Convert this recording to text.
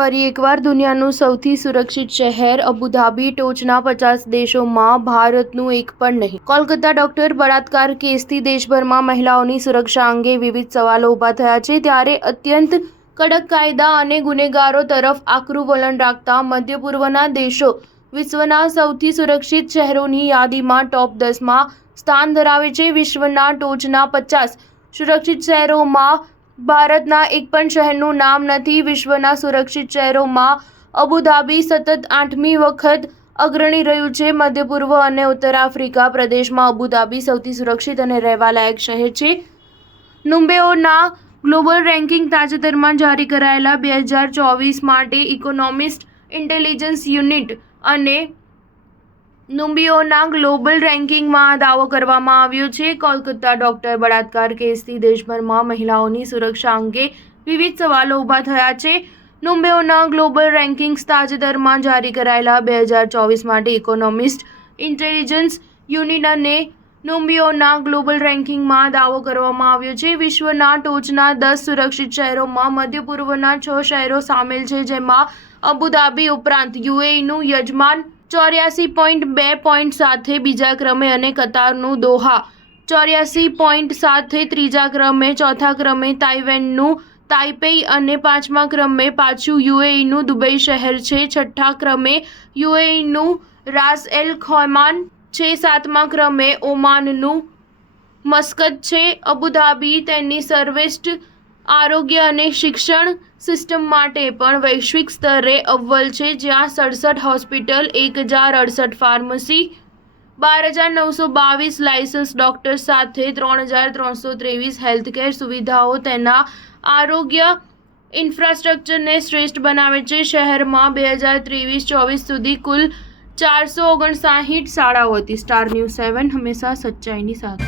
ફરી એકવાર દુનિયાનું સૌથી સુરક્ષિત શહેર અબુધાબી ટોચના 50 દેશોમાં ભારતનું એક પણ નહીં. કોલકાતા ડોક્ટર બળાત્કાર કેસથી દેશભરમાં મહિલાઓની સુરક્ષા અંગે વિવિધ સવાલો ઊભા થયા છે. ત્યારે અત્યંત કડક કાયદા અને ગુનેગારો તરફ આકરું વલણ રાખતા મધ્ય પૂર્વના દેશો વિશ્વના સૌથી સુરક્ષિત શહેરોની યાદીમાં ટોપ 10માં સ્થાન ધરાવે છે. વિશ્વના ટોચના 50 સુરક્ષિત શહેરોમાં ભારતના એક પણ શહેરનું નામ નથી. વિશ્વના સુરક્ષિત શહેરોમાં અબુધાબી સતત 8મી વખત અગ્રણી રહ્યું છે. મધ્ય પૂર્વ અને ઉત્તર આફ્રિકા પ્રદેશમાં અબુધાબી સૌથી સુરક્ષિત અને રહેવાલાયક શહેર છે. નુમ્બેઓના ગ્લોબલ રેન્કિંગ તાજેતરમાં જારી કરાયેલા 2024 માટે ઇકોનોમિસ્ટ ઇન્ટેલિજન્સ યુનિટ અને નુમ્બેઓના ગ્લોબલ રેન્કિંગમાં દાવો કરવામાં આવ્યો છે. કોલકાતા ડોક્ટર બળાત્કાર કેસથી દેશભરમાં મહિલાઓની સુરક્ષા અંગે વિવિધ સવાલો ઊભા થયા છે. નુમ્બેઓના ગ્લોબલ રેન્કિંગ્સ તાજેતરમાં જારી કરાયેલા 2024 માટે ઇકોનોમિસ્ટ ઇન્ટેલિજન્સ યુનિટ અને નુમ્બેઓના ગ્લોબલ રેન્કિંગમાં દાવો કરવામાં આવ્યો છે. વિશ્વના ટોચના 10 સુરક્ષિત શહેરોમાં મધ્ય પૂર્વના 6 શહેરો સામેલ છે, જેમાં અબુધાબી ઉપરાંત યુએઈનું યજમાન 84.2 પોઈન્ટ સાથે બીજા ક્રમે અને કતારનું દોહા 84 પોઈન્ટ સાથે ત્રીજા ક્રમે, ચોથા ક્રમે તાઇવાનનું તાઇપેઈ અને પાંચમા ક્રમે પાછું યુએઈનું દુબઈ શહેર છે. છઠ્ઠા ક્રમે યુએઈનું રાસ એલ ખૈમાન છે. સાતમા ક્રમે ઓમાનનું મસ્કત છે. અબુધાબી તેની સર્વશ્રેષ્ઠ આરોગ્ય અને શિક્ષણ સિસ્ટમ માટે પણ વૈશ્વિક સ્તરે અવ્વલ છે, જ્યાં 67 હોસ્પિટલ, 1068 ફાર્મસી, 12,922 લાયસન્સ ડોક્ટર્સ સાથે 3,323 હેલ્થકેર સુવિધાઓ તેના આરોગ્ય ઇન્ફ્રાસ્ટ્રક્ચરને શ્રેષ્ઠ બનાવે છે. શહેરમાં 2023-24 સુધી કુલ 459 શાળાઓ હતી. સ્ટાર ન્યૂઝ 7 હંમેશા સચ્ચાઈની સાથે.